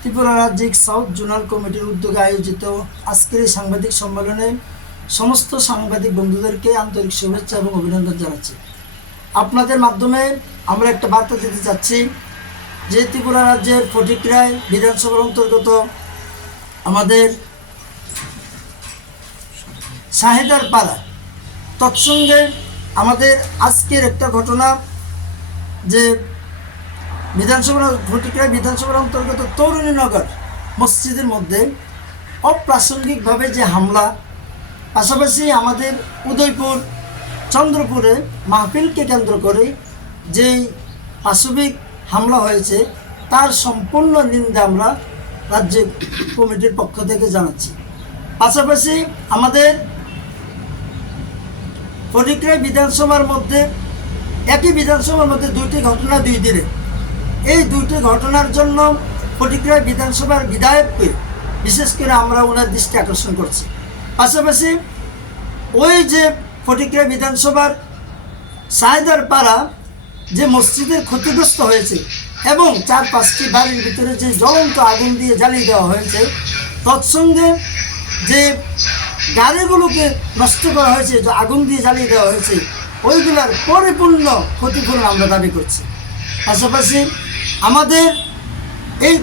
Tripura রাজ্যিক south zonal কমিটির উদ্যোগে আয়োজিত আজকের এই সাংবাদিক সম্মেলনে সমস্ত সাংবাদিক বন্ধুদেরকে আন্তরিক শুভেচ্ছা এবং অভিনন্দন জানাচ্ছি। আপনাদের মাধ্যমে আমরা একটা বার্তা দিতে চাচ্ছি যে ত্রিপুরা রাজ্যের ফটিকরায় বিধানসভার অন্তর্গত আমাদের শাহেদার পাড়া তৎসঙ্গে আমাদের আজকের একটা ঘটনা যে ফটিকরায় বিধানসভার অন্তর্গত তরুণীনগর মসজিদের মধ্যে অপ্রাসঙ্গিকভাবে যে হামলা, পাশাপাশি আমাদের উদয়পুর চন্দ্রপুরে মাহফিলকে কেন্দ্র করে যেই পাশবিক হামলা হয়েছে তার সম্পূর্ণ নিন্দা আমরা রাজ্য কমিটির পক্ষ থেকে জানাচ্ছি। পাশাপাশি আমাদের ফটিকরায় বিধানসভার মধ্যে একই বিধানসভার মধ্যে দুইটি ঘটনা দুই দিনে, এই দুইটি ঘটনার জন্য ফটিকরায় বিধানসভার বিধায়ককে বিশেষ করে আমরা ওনার দৃষ্টি আকর্ষণ করছি। পাশাপাশি ওই যে ফটিকরায় বিধানসভার শাহেদার পাড়া যে মসজিদের ক্ষতিগ্রস্ত হয়েছে এবং 4-5টি বাড়ির ভিতরে যে জ্বলন্ত আগুন দিয়ে জ্বালিয়ে দেওয়া হয়েছে, তৎসঙ্গে যে গাড়িগুলোকে নষ্ট করা হয়েছে, যে আগুন দিয়ে জ্বালিয়ে দেওয়া হয়েছে, ওইগুলোর পরিপূর্ণ ক্ষতিপূরণ আমরা দাবি করছি। পাশাপাশি আমাদের এই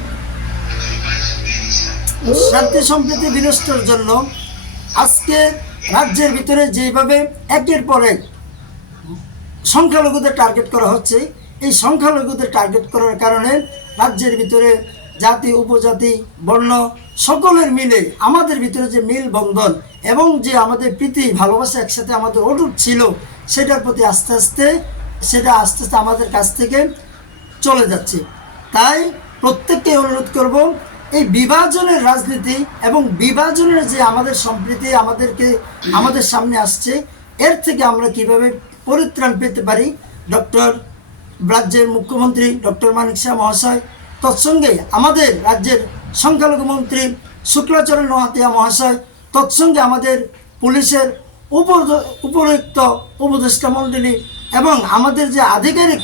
শান্তি সম্প্রীতি বিনষ্টের জন্য আজকে রাজ্যের ভিতরে যেভাবে একের পর এক সংখ্যালঘুদের টার্গেট করা হচ্ছে, এই সংখ্যালঘুদের টার্গেট করার কারণে রাজ্যের ভিতরে জাতি উপজাতি বর্ণ সকলের মিলে আমাদের ভিতরে যে মিল বন্ধন এবং যে আমাদের প্রীতি ভালোবাসা একসাথে আমাদের অটুট ছিল, সেটার প্রতি আস্তে আস্তে আমাদের কাছ থেকে চলে যাচ্ছে। তাই প্রত্যেককে অনুরোধ করব, এই বিভাজনের রাজনীতি এবং বিভাজনের যে আমাদের সম্প্রীতি আমাদের সামনে আসছে, এর থেকে আমরা কিভাবে পরিত্রাণ পেতে পারি, রাজ্যের মুখ্যমন্ত্রী ডক্টর মানিক শাহ মহাশয়, তৎসঙ্গে আমাদের রাজ্যের সংখ্যালঘু মন্ত্রী শুক্লাচরণ নোয়াতিয়া মহাশয়, তৎসঙ্গে আমাদের পুলিশের উপযুক্ত উপদেষ্টা মণ্ডলী এবং আমাদের যে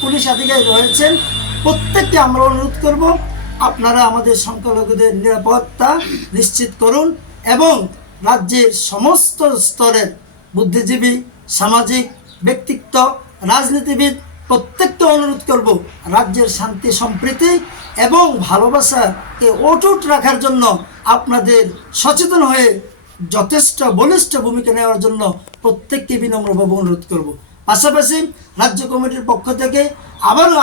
পুলিশ আধিকারিক রয়েছেন, প্রত্যেককে আমরা অনুরোধ করব, আপনারা আমাদের সংখ্যালঘুদের নিরাপত্তা নিশ্চিত করুন এবং রাজ্যের সমস্ত স্তরের বুদ্ধিজীবী, সামাজিক ব্যক্তিত্ব, রাজনীতিবিদ প্রত্যেককে অনুরোধ করব, রাজ্যের শান্তি সম্প্রীতি এবং ভালোবাসাকে অটুট রাখার জন্য আপনাদের সচেতন হয়ে যথেষ্ট বলিষ্ঠ ভূমিকা নেওয়ার জন্য প্রত্যেককে বিনম্রভাবে অনুরোধ করব। পাশাপাশি রাজ্য কমিটির পক্ষ থেকে আবারও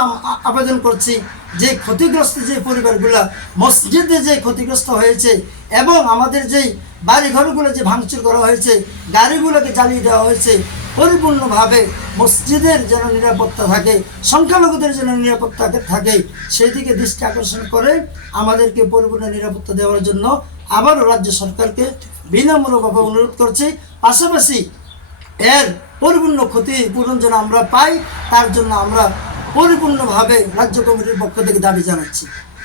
আবেদন করছি যে ক্ষতিগ্রস্ত যে পরিবারগুলো মসজিদে যে ক্ষতিগ্রস্ত হয়েছে এবং আমাদের যেই বাড়িঘরগুলো যে ভাঙচুর করা হয়েছে, গাড়িগুলোকে জ্বালিয়ে দেওয়া হয়েছে, পরিপূর্ণভাবে মসজিদের যেন নিরাপত্তা থাকে, সংখ্যালঘুদের যেন নিরাপত্তা থাকে, সেই দিকে দৃষ্টি আকর্ষণ করে আমাদেরকে পরিপূর্ণ নিরাপত্তা দেওয়ার জন্য আবারও রাজ্য সরকারকে বিনম্রভাবে অনুরোধ করছি। পাশাপাশি এর পরিপূর্ণ ক্ষতিপূরণ যেন আমরা পাই, তার জন্য আমরা পরিপূর্ণভাবে রাজ্য কমিটির পক্ষ থেকে দাবি জানাচ্ছি।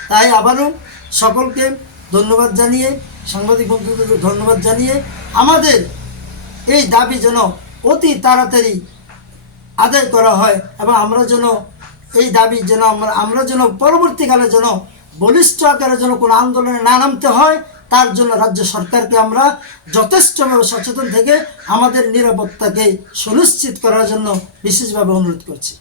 তাই আবারও সকলকে ধন্যবাদ জানিয়ে, সাংবাদিক বন্ধুদের ধন্যবাদ জানিয়ে, আমাদের এই দাবি যেন অতি তাড়াতাড়ি আদায় করা হয় এবং আমরা যেন এই দাবি যেন আমরা যেন পরবর্তীকালে যেন বলিষ্ঠ আকারে যেন কোনো আন্দোলনে না নামতে হয়, তার জন্য রাজ্য সরকারকে আমরা যথেষ্টভাবে সচেতন থেকে আমাদের নিরাপত্তাকে সুনিশ্চিত করার জন্য বিশেষভাবে অনুরোধ করছি।